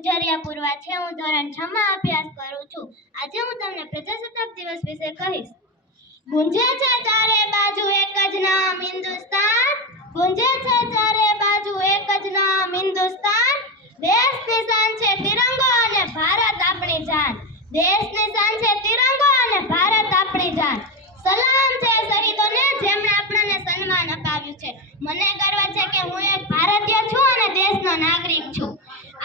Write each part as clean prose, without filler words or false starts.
ગુજરિયા પૂર્વા છે। હું ધોરણ 6 માં અભ્યાસ કરું છું। આજે હું તમને પ્રજાસત્તાક દિવસ વિશે કહીશ। ગુંજે છે ચારે બાજુ એક જ નામ હિન્દુસ્તાન, ગુંજે છે ચારે બાજુ એક જ નામ હિન્દુસ્તાન। દેશની શાન છે તિરંગો અને ભારત આપણી જાન, દેશની શાન છે તિરંગો અને ભારત આપણી જાન। સલામ છે શહીદોને જેમણે આપણને સન્માન અપાવ્યું છે। મને ગર્વ છે કે હું એક ભારતીય છું અને દેશનો નાગરિક છું।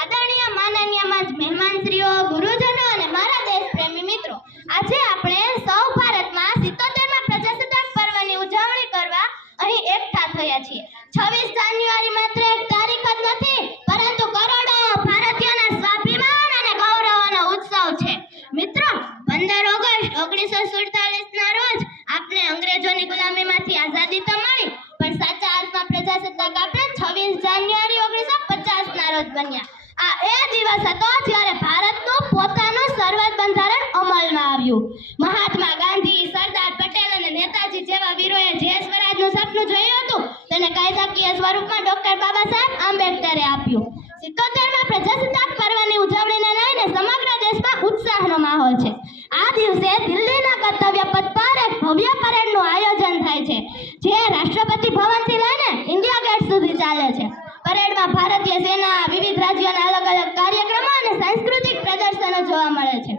આદરણીય માનનીય મહેમાનશ્રીઓ, ગુરુજનો અને મારા દેશપ્રેમી મિત્રો, આજે આપણે સૌ ભારતમાં 77મા પ્રજાસત્તાક પર્વની ઉજવણી કરવા અહીં એકઠા થયા છીએ। 26 જાન્યુઆરી માત્ર એક તારીખ જ નથી, પરંતુ કરોડો ભારતીયોના સ્વાભિમાન અને ગૌરવનો ઉત્સવ છે। મિત્રો, 15 ઓગસ્ટ 1947ના રોજ આપણે અંગ્રેજોની ગુલામીમાંથી આઝાદી તો મળી, પણ સાચા અર્થમાં પ્રજાસત્તાક આપણે 26 જાન્યુઆરી 1950ના રોજ બન્યા। આ એ દિવસ હતો જ્યારે ભારતનું પોતાનું સર્વોચ્ચ બંધારણ અમલમાં આવ્યું। મહાત્મા ગાંધી, સરદાર પટેલ અને નેતાજી જેવા વીરોએ જે સ્વરાજનું સપનું જોયું હતું તેને કાયદાકીય સ્વરૂપમાં ડોક્ટર બાબા સાહેબ આંબેડકરે આપ્યું। 77મા પ્રજાસત્તાક પર્વની ઉજવણીને લઈને સમગ્ર દેશમાં ઉત્સાહનો માહોલ છે। આ દિવસે દિલ્હીના કર્તવ્ય પથ પર એક ભવ્ય પરેડનું આયોજન થાય છે, જે રાષ્ટ્રપતિ ભવનથી લઈને ઇન્ડિયા ગેટ સુધી ચાલે છે। પરેડમાં ભારતીય સેના, વિવિધ રાજ્યોના અલગ અલગ કાર્યક્રમો અને સાંસ્કૃતિક પ્રદર્શનો જોવા મળે છે।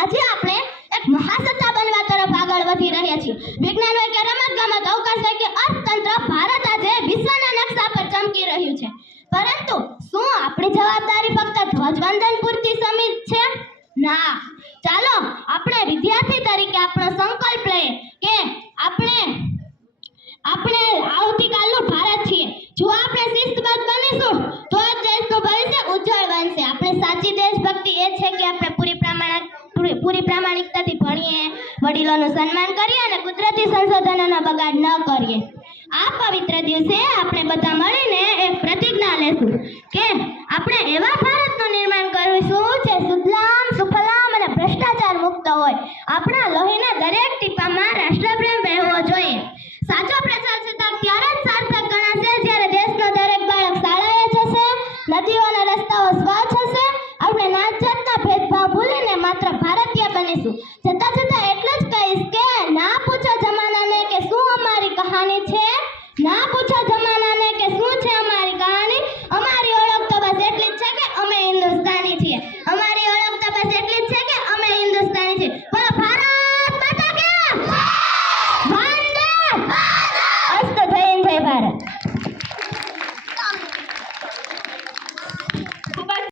આજે આપણે એક મહાસત્તા બનવા તરફ આગળ વધી રહ્યા છીએ। વિજ્ઞાન હોય કે રમતગમત, અવકાશ હોય કે અર્થતંત્ર, ભારત આજે વિશ્વના નકશા પર ચમકી રહ્યું છે। પરંતુ શું આપણી જવાબદારી ફક્ત ધ્વજવંદન પૂરતી સીમિત છે? ના, ચાલો આપણે વિદ્યાર્થી તરીકે આપણો સંકલ્પ લઈએ કે આપણે આવતીકાલનું ભારત છીએ। જો આપણે શિસ્તબદ્ધ બનીશું તો જ દેશનું ભવિષ્ય ઉજ્જવળ બનશે। આપણે સાચી દેશભક્તિ એ છે કે આપણે પૂરી પ્રામાણિકતાથી ભણીએ, વડીલોનું સન્માન કરીએ અને કુદરતી સંસાધનોનો બગાડ ન કરીએ। આ પવિત્ર દિવસે આપણે બધા મળીને એક પ્રતિજ્ઞા લેશું કે આપણે એવા